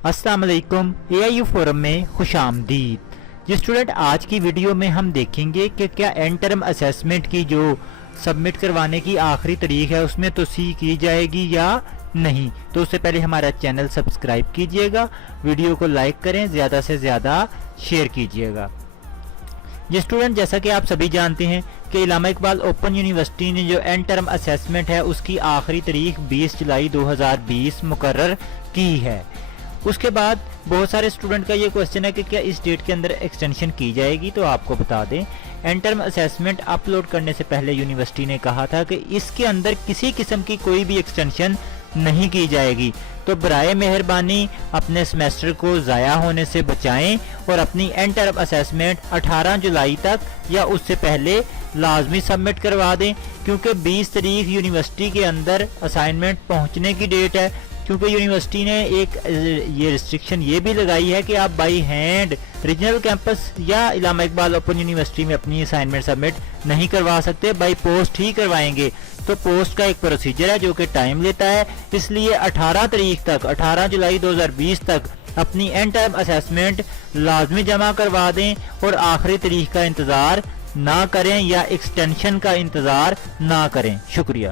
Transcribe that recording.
अस्सलाम वालेकुम, AIU forum में खुश आमदीद। जी स्टूडेंट, आज की वीडियो में हम देखेंगे कि क्या एंड टर्म असेसमेंट की जो सबमिट करवाने की आखिरी तारीख है उसमें तोसीह की जाएगी या नहीं। तो उससे पहले हमारा चैनल सब्सक्राइब कीजिएगा, वीडियो को लाइक करें, ज़्यादा से ज़्यादा शेयर कीजिएगा। जी स्टूडेंट, जैसा कि आप सभी जानते हैं कि इलामा इकबाल ओपन यूनिवर्सिटी ने जो एंड टर्म असेसमेंट है उसकी आखिरी तारीख 20 जुलाई 2020 मुकर्रर की है। उसके बाद बहुत सारे स्टूडेंट का ये क्वेश्चन है कि क्या इस डेट के अंदर एक्सटेंशन की जाएगी। तो आपको बता दें, एंड टर्म असेसमेंट अपलोड करने से पहले यूनिवर्सिटी ने कहा था कि इसके अंदर किसी किस्म की कोई भी एक्सटेंशन नहीं की जाएगी। तो बराए मेहरबानी अपने सेमेस्टर को ज़ाया होने से बचाएं और अपनी एंड टर्म असेसमेंट 18 जुलाई तक या उससे पहले लाजमी सबमिट करवा दें, क्योंकि 20 तारीख यूनिवर्सिटी के अंदर असाइनमेंट पहुंचने की डेट है। क्योंकि यूनिवर्सिटी ने एक ये रिस्ट्रिक्शन ये भी लगाई है कि आप बाई हैंड रीजनल कैंपस या इलामा इकबाल ओपन यूनिवर्सिटी में अपनी असाइनमेंट सबमिट नहीं करवा सकते, बाई पोस्ट ही करवाएंगे। तो पोस्ट का एक प्रोसीजर है जो कि टाइम लेता है, इसलिए 18 तारीख तक, 18 जुलाई 2020 तक अपनी एंड टर्म असेसमेंट लाजमी जमा करवा दें और आखिरी तारीख का इंतज़ार ना करें या एक्सटेंशन का इंतज़ार ना करें। शुक्रिया।